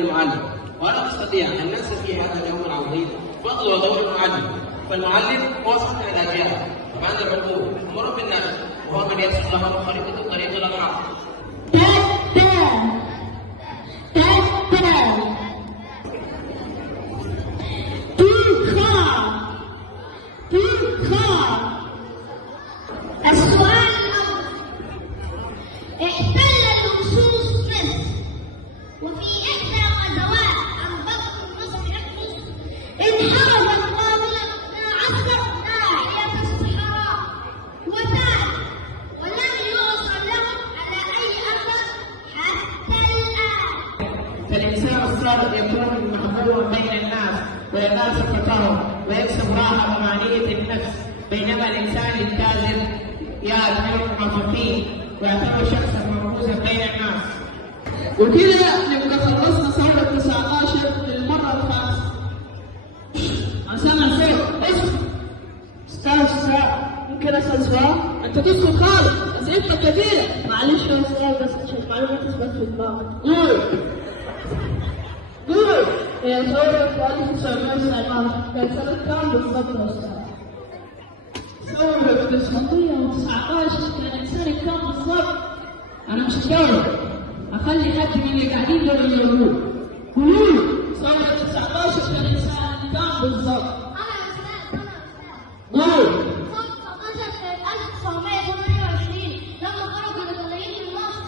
المعلم، ولا نستطيع أن ننسى في هذا اليوم العظيم فضل ودور المعلم، فالمعلم هو صنع الأجيال وبعد العقول مر بالناس، وهو من يرسم لهم خريطة الطريق إلى الحق. السؤال الأول: احتلت لصوص مصر وفي إحدى غزوات أنبطت مصر نفسه انحرف القابلة عسكر ناحية الصحراء وتاه ولم يوصل لهم على أي أثر حتى الآن. فالإنسان الصادق يكون محبوبا بين الناس وينال ثقتهم ويكسب راحة ومعنية النفس، بينما الإنسان الكاذب يأتي المنافقين ويعتبر شخصا مرموزا بين الناس. وكذا نبقى خلصنا ثورة 19 للمرة الخامسة. سامع صوت اسم استاذ ممكن اسال سؤال؟ انت تدخل خالص، اسئلتك كثيرة. معلش يا استاذ بس عشان المعلومة تثبت في دماغك. قول هي ثورة 1919 كانت سنة كام بالضبط يا استاذ؟ ثورة 1919 كانت سنة كام بالضبط؟ أنا مش هجاوب، أخلي حد من اللي قاعدين دول يجاوبوا. قولوا ثورة 19 كانت سنة كام بالضبط؟ قول. ثورة 19 كانت 1928 لما خرجوا الإيطاليين من مصر.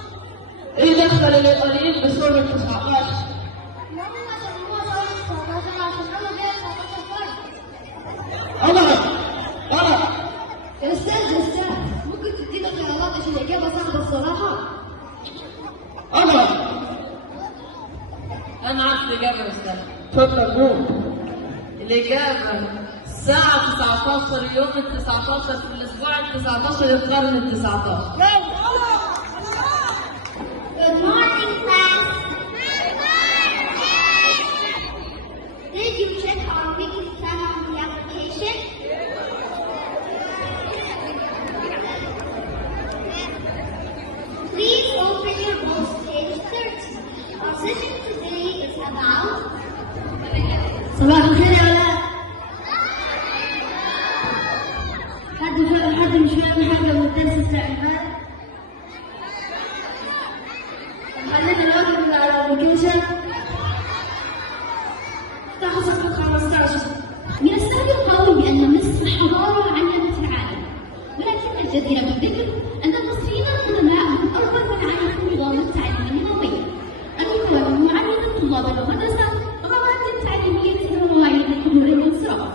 إيه دخل الإيطاليين بثورة 19؟ لما سموها ثورة 19 عشان قالوا بيها 19 فرد. غلط. يا أستاذ ممكن تدينا خيارات عشان الإجابة صعبة الصراحة؟ غلط. أنا عارف الإجابة يا أستاذ. اتفضل قول. الإجابة الساعة 19 يوم 19 في الأسبوع 19 القرن 19. Good morning, class. Did you check our weekly plan on the application? Please open your books, page 30. Our session today is about... صباح الخير يا ولاد. حد مش فاهم حاجة من الدرس بتاع امبارح؟ حلينا الواجب بتاع الابلكيشن. افتحوا صفحة 15. من السهل القول بأن مصر حضارة علمت العالم، ولكن الجدير بالذكر أن المصريين القدماء هم أول من عرفوا نظام التعليم النظامي المكون من معلم طلاب المدرسة ومواد تعليمية ومواعيد الحضور والانصراف.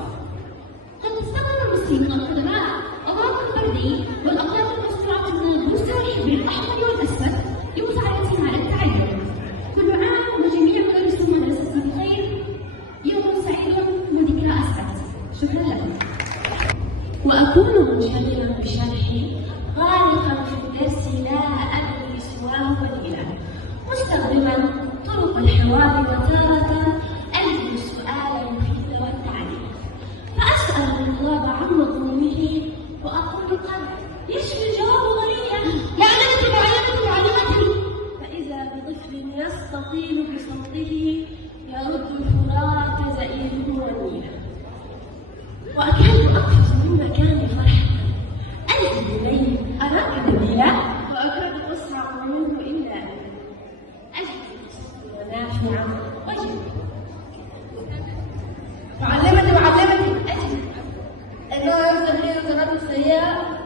قد استخدم المصريون القدماء أضواء البردي والأقلام المصنوعة من البوصة والحبر الأحمر والأسود لمساعدتهم على التعلم. كل عام وجميع مدرسي مدرستي بخير، يوم سعيد وذكرى أسعد. شكرا لكم. وأكون منشغلا بشرحي غارقا في الدرس لا أدري سواه قليلا، مستخدما طرق الحوار وتارة ألهم سؤالا مفيدا والتعليم، فأسأل الطلاب عن مضمونه وأقول قد يشفي الجواب غنيا. معلمتي. فإذا بطفل يستطيل بصوته يرد الفرات زئيره ونيلا، وأكاد أقفز من مكاني فرحة أنت إلي أراك دليلا، وأكاد أسرع منه إلا أجد ونافعا وجد. معلمتي أجد. إنه يفضل لي القناة السيئة